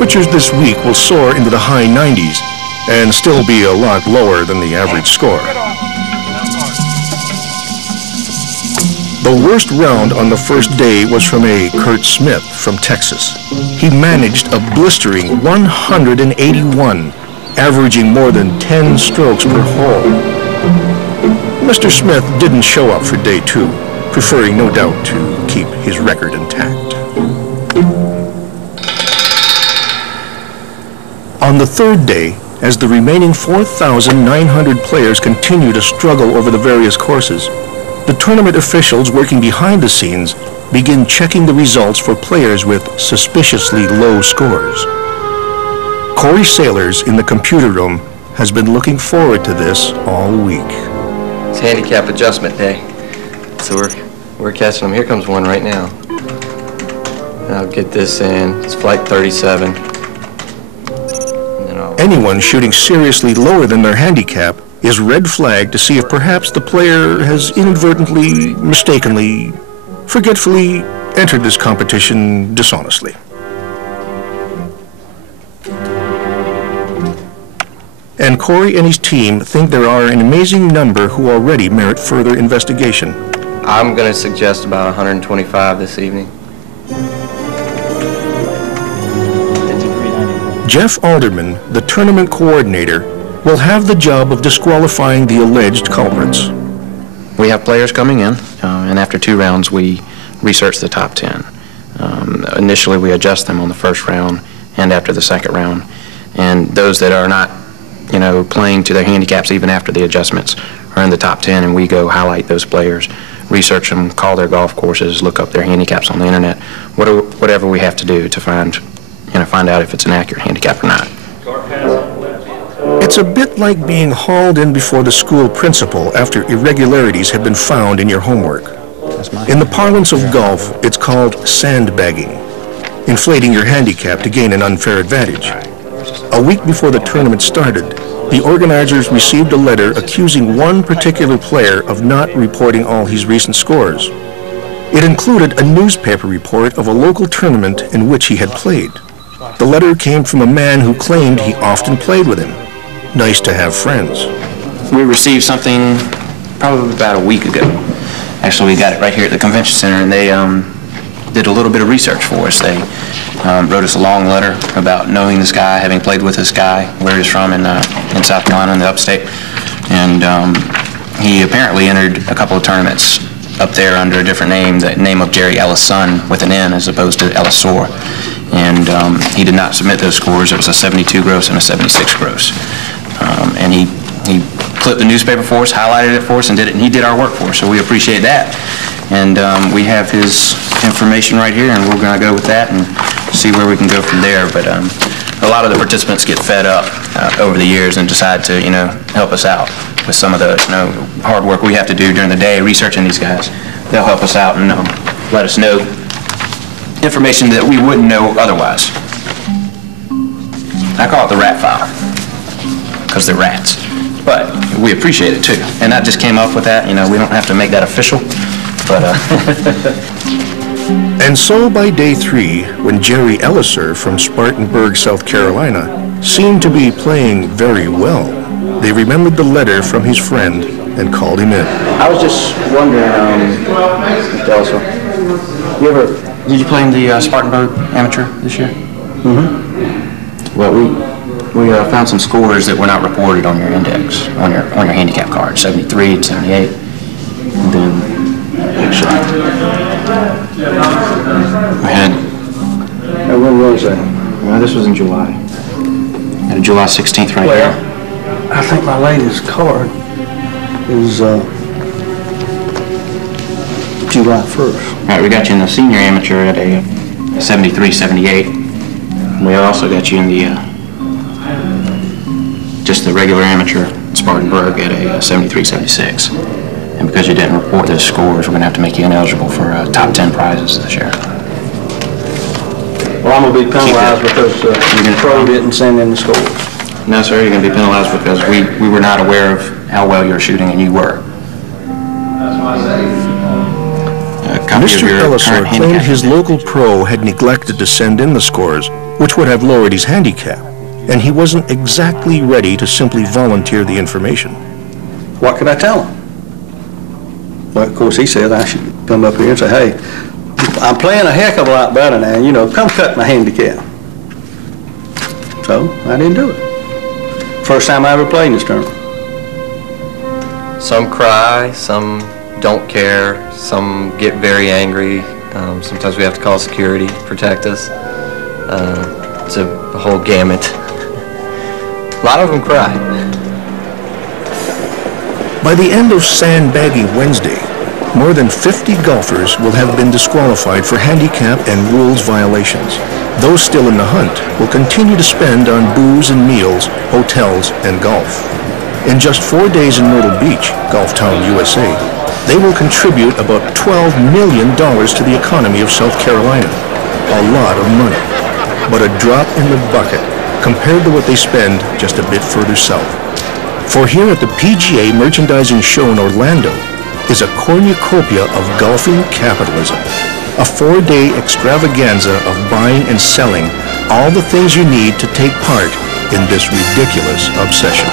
Temperatures this week will soar into the high 90s and still be a lot lower than the average score. The worst round on the first day was from a Kurt Smith from Texas. He managed a blistering 181, averaging more than 10 strokes per hole. Mr. Smith didn't show up for day 2, preferring no doubt to keep his record intact. On the third day, as the remaining 4,900 players continue to struggle over the various courses, the tournament officials working behind the scenes begin checking the results for players with suspiciously low scores. Corey Sailors in the computer room has been looking forward to this all week. It's handicap adjustment day, so we're catching them. Here comes one right now. I'll get this in. It's flight 37. Anyone shooting seriously lower than their handicap is red flagged to see if perhaps the player has inadvertently, mistakenly, forgetfully entered this competition dishonestly. And Corey and his team think there are an amazing number who already merit further investigation. I'm going to suggest about 125 this evening. Jeff Alderman, the tournament coordinator, will have the job of disqualifying the alleged culprits. We have players coming in, and after 2 rounds, we research the top 10. Initially, we adjust them on the first round and after the second round, and those that are not, playing to their handicaps even after the adjustments are in the top 10, and we go highlight those players, research them, call their golf courses, look up their handicaps on the internet, whatever we have to do to find out if it's an accurate handicap or not. It's a bit like being hauled in before the school principal after irregularities have been found in your homework. In the parlance of golf, it's called sandbagging, inflating your handicap to gain an unfair advantage. A week before the tournament started, the organizers received a letter accusing one particular player of not reporting all his recent scores. It included a newspaper report of a local tournament in which he had played. The letter came from a man who claimed he often played with him. Nice to have friends. We received something probably about a week ago. Actually, we got it right here at the convention center, and they did a little bit of research for us. They wrote us a long letter about knowing this guy, having played with this guy, where he's from in South Carolina in the upstate. And he apparently entered a couple of tournaments up there under a different name, the name of Jerry Ellis' son with an N as opposed to Ellis Soar. And he did not submit those scores. It was a 72 gross and a 76 gross. And he clipped the newspaper for us, highlighted it for us, and did it. And he did our work for us, so we appreciate that. And we have his information right here, and we're going to go with that and see where we can go from there. But a lot of the participants get fed up over the years and decide to, help us out with some of the, hard work we have to do during the day researching these guys. They'll help us out and let us know information that we wouldn't know otherwise. I call it the rat file, because they're rats. But we appreciate it too. And that just came up with that, we don't have to make that official, but And so by day 3, when Jerry Elliser from Spartanburg, South Carolina, seemed to be playing very well, they remembered the letter from his friend and called him in. I was just wondering, Mr. Elliser, did you play in the Spartanburg Amateur this year? Mm-hmm. Well, we found some scores that were not reported on your index, on your handicap card, 73 and 78. And then we had. When was that? Well, this was in July. Had a July 16th right here. I think my latest card is July 1st. All right, we got you in the senior amateur at a 73-78. And we also got you in the just the regular amateur at Spartanburg at a 73-76. And because you didn't report those scores, we're going to have to make you ineligible for top 10 prizes this year. Well, I'm going to be penalized because the pro didn't send in the scores. No, sir, you're going to be penalized because we were not aware of how well you were shooting, and you were. Mr. Elliser claimed his local pro had neglected to send in the scores, which would have lowered his handicap, and he wasn't exactly ready to simply volunteer the information. What could I tell him? Well, of course, he said I should come up here and say, hey, I'm playing a heck of a lot better now, you know, come cut my handicap. So, I didn't do it. First time I ever played in this tournament. Some cry, some don't care, some get very angry. Sometimes we have to call security to protect us. It's a whole gamut. A lot of them cry. By the end of Sandbagging Wednesday, more than 50 golfers will have been disqualified for handicap and rules violations. Those still in the hunt will continue to spend on booze and meals, hotels, and golf. In just 4 days in Myrtle Beach, Golf Town, USA, they will contribute about $12 million to the economy of South Carolina. A lot of money, but a drop in the bucket compared to what they spend just a bit further south. For here at the PGA Merchandising Show in Orlando is a cornucopia of golfing capitalism. A 4-day extravaganza of buying and selling all the things you need to take part in this ridiculous obsession.